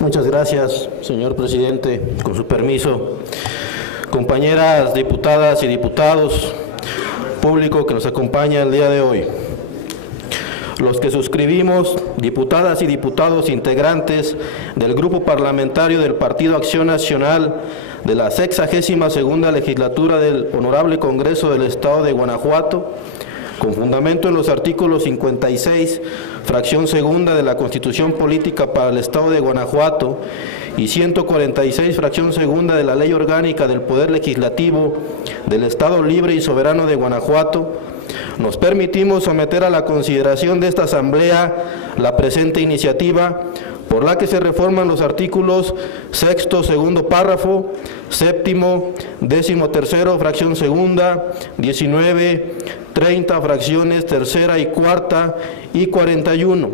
Muchas gracias, señor presidente. Con su permiso, compañeras diputadas y diputados, público que nos acompaña el día de hoy. Los que suscribimos, diputadas y diputados integrantes del Grupo Parlamentario del Partido Acción Nacional de la 62ª Legislatura del Honorable Congreso del Estado de Guanajuato, con fundamento en los artículos 56, fracción segunda de la Constitución Política para el Estado de Guanajuato y 146, fracción segunda de la Ley Orgánica del Poder Legislativo del Estado Libre y Soberano de Guanajuato, nos permitimos someter a la consideración de esta Asamblea la presente iniciativa, por la que se reforman los artículos sexto, segundo párrafo, séptimo, 13º, fracción segunda, 19, 30, fracciones tercera y cuarta y 41.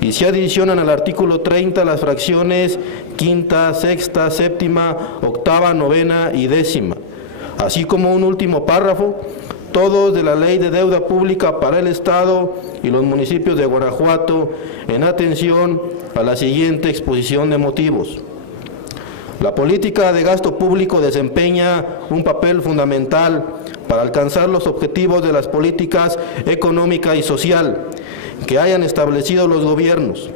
Y se adicionan al artículo 30 las fracciones quinta, sexta, séptima, octava, novena y décima, así como un último párrafo, todos de la Ley de Deuda Pública para el Estado y los municipios de Guanajuato, en atención a la siguiente exposición de motivos. La política de gasto público desempeña un papel fundamental para alcanzar los objetivos de las políticas económica y social que hayan establecido los gobiernos.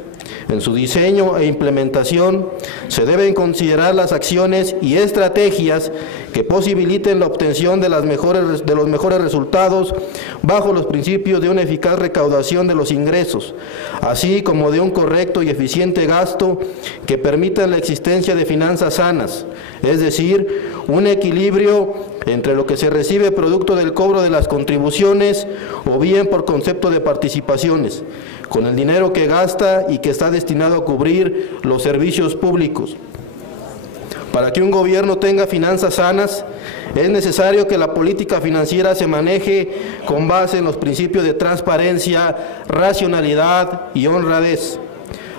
En su diseño e implementación se deben considerar las acciones y estrategias que posibiliten la obtención de los mejores resultados bajo los principios de una eficaz recaudación de los ingresos, así como de un correcto y eficiente gasto que permitan la existencia de finanzas sanas, es decir, un equilibrio entre lo que se recibe producto del cobro de las contribuciones o bien por concepto de participaciones, con el dinero que gasta y que está destinado a cubrir los servicios públicos. Para que un gobierno tenga finanzas sanas, es necesario que la política financiera se maneje con base en los principios de transparencia, racionalidad y honradez,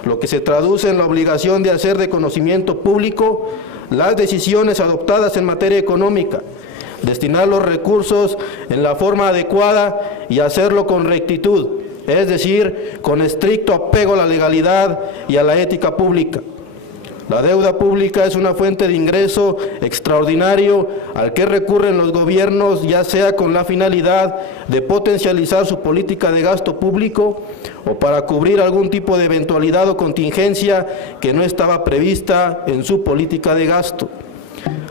lo que se traduce en la obligación de hacer de conocimiento público las decisiones adoptadas en materia económica, destinar los recursos en la forma adecuada y hacerlo con rectitud, es decir, con estricto apego a la legalidad y a la ética pública. La deuda pública es una fuente de ingreso extraordinario al que recurren los gobiernos, ya sea con la finalidad de potencializar su política de gasto público o para cubrir algún tipo de eventualidad o contingencia que no estaba prevista en su política de gasto.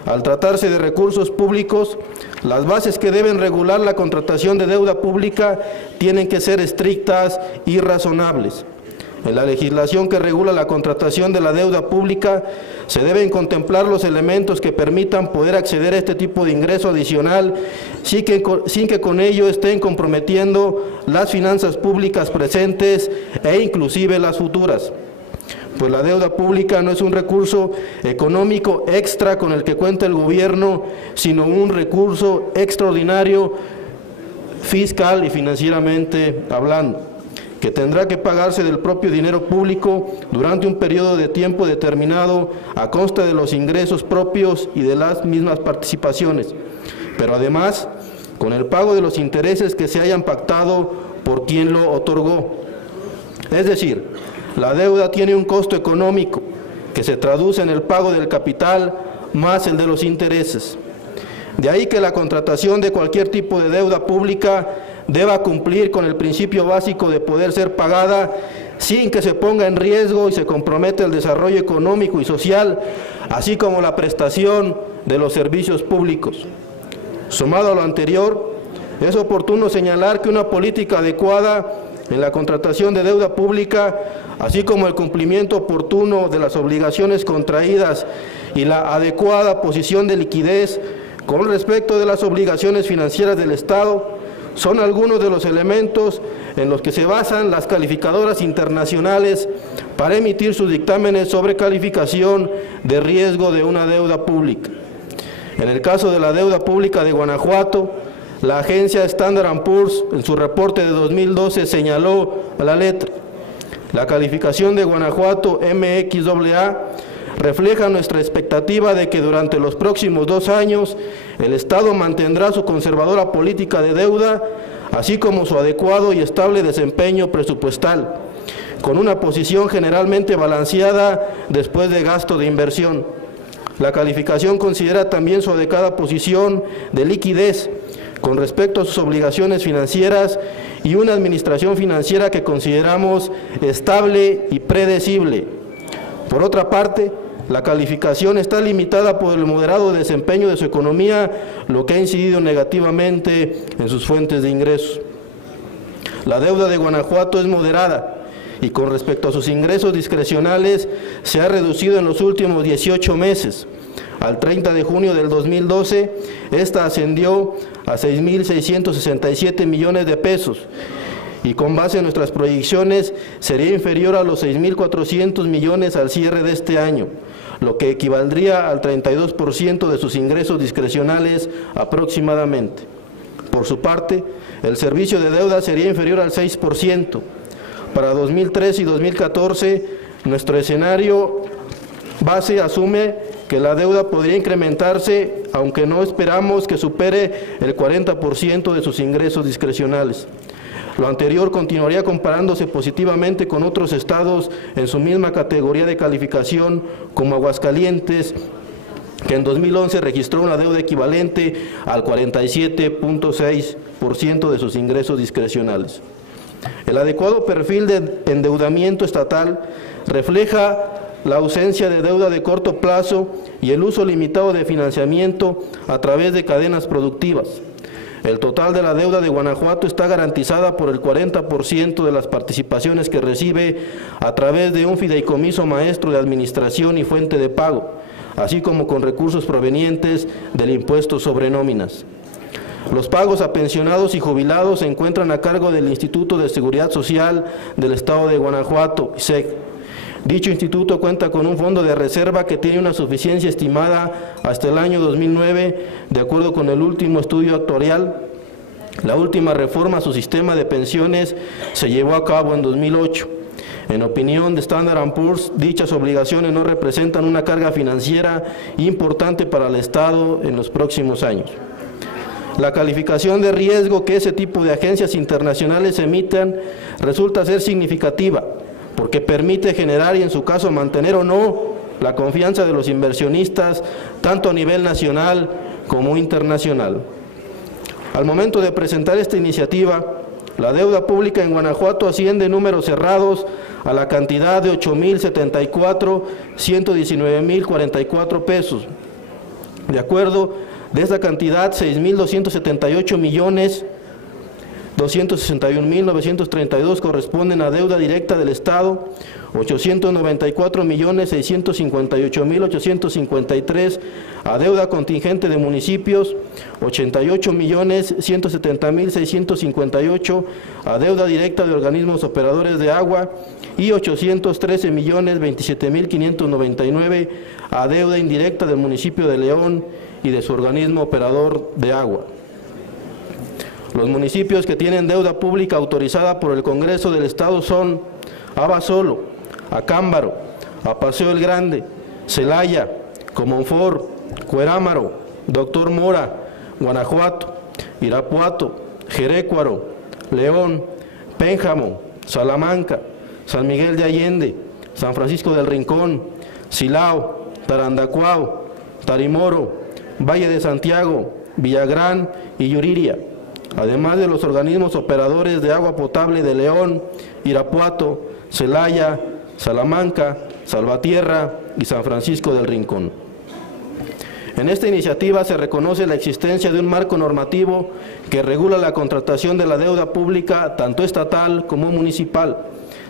Al tratarse de recursos públicos, las bases que deben regular la contratación de deuda pública tienen que ser estrictas y razonables. En la legislación que regula la contratación de la deuda pública se deben contemplar los elementos que permitan poder acceder a este tipo de ingreso adicional sin que con ello estén comprometiendo las finanzas públicas presentes e inclusive las futuras. Pues la deuda pública no es un recurso económico extra con el que cuenta el gobierno, sino un recurso extraordinario fiscal y financieramente hablando, que tendrá que pagarse del propio dinero público durante un periodo de tiempo determinado a costa de los ingresos propios y de las mismas participaciones, pero además con el pago de los intereses que se hayan pactado por quien lo otorgó. Es decir, la deuda tiene un costo económico que se traduce en el pago del capital más el de los intereses. De ahí que la contratación de cualquier tipo de deuda pública deba cumplir con el principio básico de poder ser pagada sin que se ponga en riesgo y se comprometa el desarrollo económico y social, así como la prestación de los servicios públicos. Sumado a lo anterior, es oportuno señalar que una política adecuada en la contratación de deuda pública, así como el cumplimiento oportuno de las obligaciones contraídas y la adecuada posición de liquidez con respecto de las obligaciones financieras del Estado, son algunos de los elementos en los que se basan las calificadoras internacionales para emitir sus dictámenes sobre calificación de riesgo de una deuda pública. En el caso de la deuda pública de Guanajuato, la agencia Standard & Poor's en su reporte de 2012 señaló a la letra: la calificación de Guanajuato MXAA refleja nuestra expectativa de que durante los próximos 2 años el Estado mantendrá su conservadora política de deuda, así como su adecuado y estable desempeño presupuestal, con una posición generalmente balanceada después de gasto de inversión. La calificación considera también su adecuada posición de liquidez con respecto a sus obligaciones financieras y una administración financiera que consideramos estable y predecible. Por otra parte, la calificación está limitada por el moderado desempeño de su economía, lo que ha incidido negativamente en sus fuentes de ingresos. La deuda de Guanajuato es moderada y con respecto a sus ingresos discrecionales se ha reducido en los últimos 18 meses. Al 30 de junio del 2012, esta ascendió a 6.667 millones de pesos y con base en nuestras proyecciones sería inferior a los 6.400 millones al cierre de este año, lo que equivaldría al 32% de sus ingresos discrecionales aproximadamente. Por su parte, el servicio de deuda sería inferior al 6%. Para 2013 y 2014, nuestro escenario base asume que la deuda podría incrementarse, aunque no esperamos que supere el 40% de sus ingresos discrecionales. Lo anterior continuaría comparándose positivamente con otros estados en su misma categoría de calificación, como Aguascalientes, que en 2011 registró una deuda equivalente al 47.6% de sus ingresos discrecionales. El adecuado perfil de endeudamiento estatal refleja la ausencia de deuda de corto plazo y el uso limitado de financiamiento a través de cadenas productivas. El total de la deuda de Guanajuato está garantizada por el 40% de las participaciones que recibe a través de un fideicomiso maestro de administración y fuente de pago, así como con recursos provenientes del impuesto sobre nóminas. Los pagos a pensionados y jubilados se encuentran a cargo del Instituto de Seguridad Social del Estado de Guanajuato, ISEG. Dicho instituto cuenta con un fondo de reserva que tiene una suficiencia estimada hasta el año 2009, de acuerdo con el último estudio actuarial. La última reforma a su sistema de pensiones se llevó a cabo en 2008. En opinión de Standard & Poor's, dichas obligaciones no representan una carga financiera importante para el Estado en los próximos años. La calificación de riesgo que ese tipo de agencias internacionales emitan resulta ser significativa, porque permite generar y en su caso mantener o no la confianza de los inversionistas, tanto a nivel nacional como internacional. Al momento de presentar esta iniciativa, la deuda pública en Guanajuato asciende en números cerrados a la cantidad de 8.074.119.044 pesos. De acuerdo, de esta cantidad, 6.278.261.932 corresponden a deuda directa del Estado, 894.658.853 a deuda contingente de municipios, 88.170.658 a deuda directa de organismos operadores de agua y 813.027.599 a deuda indirecta del municipio de León y de su organismo operador de agua. Los municipios que tienen deuda pública autorizada por el Congreso del Estado son Abasolo, Acámbaro, Apaseo el Grande, Celaya, Comonfort, Cuerámaro, Doctor Mora, Guanajuato, Irapuato, Jerécuaro, León, Pénjamo, Salamanca, San Miguel de Allende, San Francisco del Rincón, Silao, Tarandacuao, Tarimoro, Valle de Santiago, Villagrán y Yuriria, además de los organismos operadores de agua potable de León, Irapuato, Celaya, Salamanca, Salvatierra y San Francisco del Rincón. En esta iniciativa se reconoce la existencia de un marco normativo que regula la contratación de la deuda pública, tanto estatal como municipal.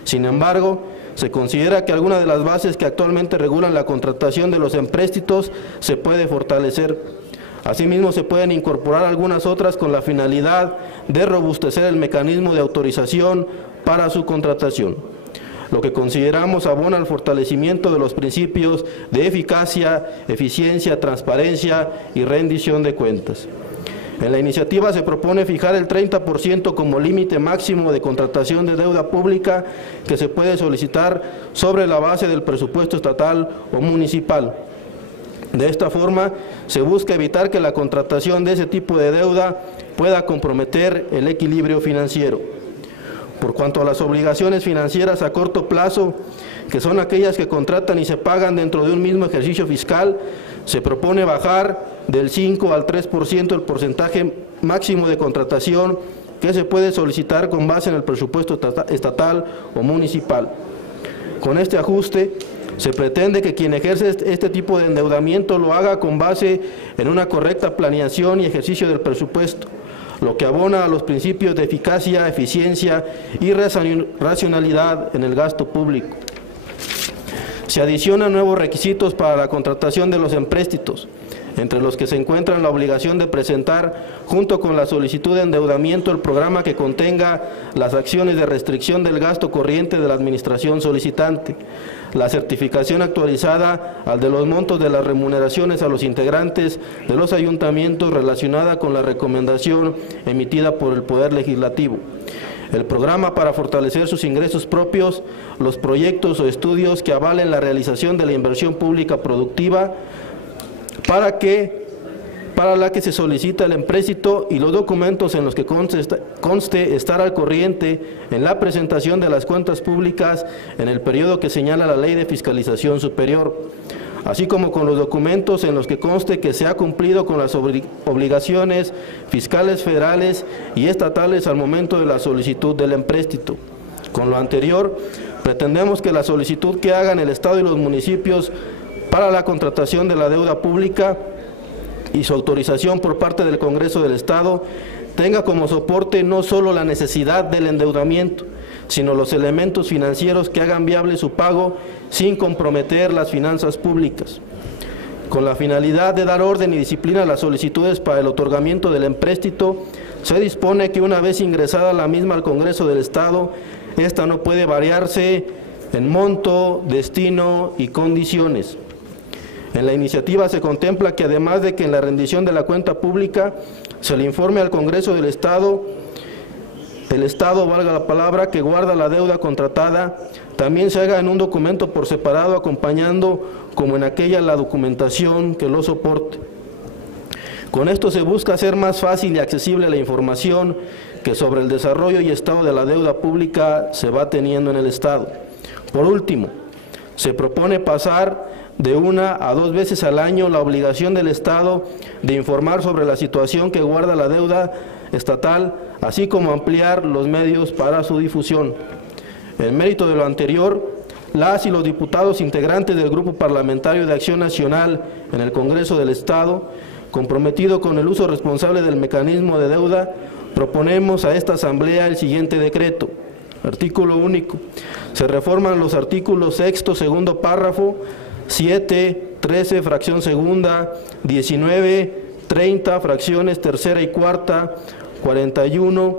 Sin embargo, se considera que alguna de las bases que actualmente regulan la contratación de los empréstitos se puede fortalecer. Asimismo, se pueden incorporar algunas otras con la finalidad de robustecer el mecanismo de autorización para su contratación, lo que consideramos abona al fortalecimiento de los principios de eficacia, eficiencia, transparencia y rendición de cuentas. En la iniciativa se propone fijar el 30% como límite máximo de contratación de deuda pública que se puede solicitar sobre la base del presupuesto estatal o municipal. De esta forma, se busca evitar que la contratación de ese tipo de deuda pueda comprometer el equilibrio financiero. Por cuanto a las obligaciones financieras a corto plazo, que son aquellas que contratan y se pagan dentro de un mismo ejercicio fiscal, se propone bajar del 5 al 3% el porcentaje máximo de contratación que se puede solicitar con base en el presupuesto estatal o municipal. Con este ajuste, se pretende que quien ejerce este tipo de endeudamiento lo haga con base en una correcta planeación y ejercicio del presupuesto, lo que abona a los principios de eficacia, eficiencia y racionalidad en el gasto público. Se adicionan nuevos requisitos para la contratación de los empréstitos, entre los que se encuentran la obligación de presentar, junto con la solicitud de endeudamiento, el programa que contenga las acciones de restricción del gasto corriente de la administración solicitante, la certificación actualizada al de los montos de las remuneraciones a los integrantes de los ayuntamientos relacionada con la recomendación emitida por el Poder Legislativo, el programa para fortalecer sus ingresos propios, los proyectos o estudios que avalen la realización de la inversión pública productiva para la que se solicita el empréstito y los documentos en los que conste estar al corriente en la presentación de las cuentas públicas en el periodo que señala la Ley de Fiscalización Superior, así como con los documentos en los que conste que se ha cumplido con las obligaciones fiscales federales y estatales al momento de la solicitud del empréstito. Con lo anterior, pretendemos que la solicitud que hagan el Estado y los municipios para la contratación de la deuda pública y su autorización por parte del Congreso del Estado tenga como soporte no solo la necesidad del endeudamiento, sino los elementos financieros que hagan viable su pago sin comprometer las finanzas públicas. Con la finalidad de dar orden y disciplina a las solicitudes para el otorgamiento del empréstito, se dispone que una vez ingresada la misma al Congreso del Estado, esta no puede variarse en monto, destino y condiciones. En la iniciativa se contempla que además de que en la rendición de la cuenta pública se le informe al Congreso del Estado, el Estado, valga la palabra, que guarda la deuda contratada, también se haga en un documento por separado acompañando como en aquella la documentación que lo soporte. Con esto se busca hacer más fácil y accesible la información que sobre el desarrollo y estado de la deuda pública se va teniendo en el Estado. Por último, se propone pasar de 1 a 2 veces al año la obligación del Estado de informar sobre la situación que guarda la deuda estatal, así como ampliar los medios para su difusión. En mérito de lo anterior, las y los diputados integrantes del Grupo Parlamentario de Acción Nacional en el Congreso del Estado, comprometido con el uso responsable del mecanismo de deuda, proponemos a esta Asamblea el siguiente decreto. Artículo único. Se reforman los artículos 6º, segundo párrafo, 7, 13, fracción segunda, 19, 30, fracciones tercera y cuarta, 41,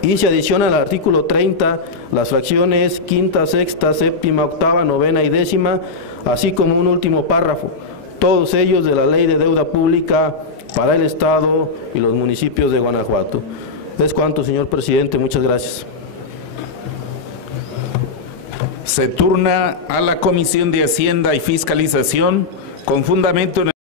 y se adiciona al artículo 30 las fracciones quinta, sexta, séptima, octava, novena y décima, así como un último párrafo, todos ellos de la Ley de Deuda Pública para el Estado y los municipios de Guanajuato. Es cuanto, señor presidente. Muchas gracias. Se turna a la Comisión de Hacienda y Fiscalización con fundamento en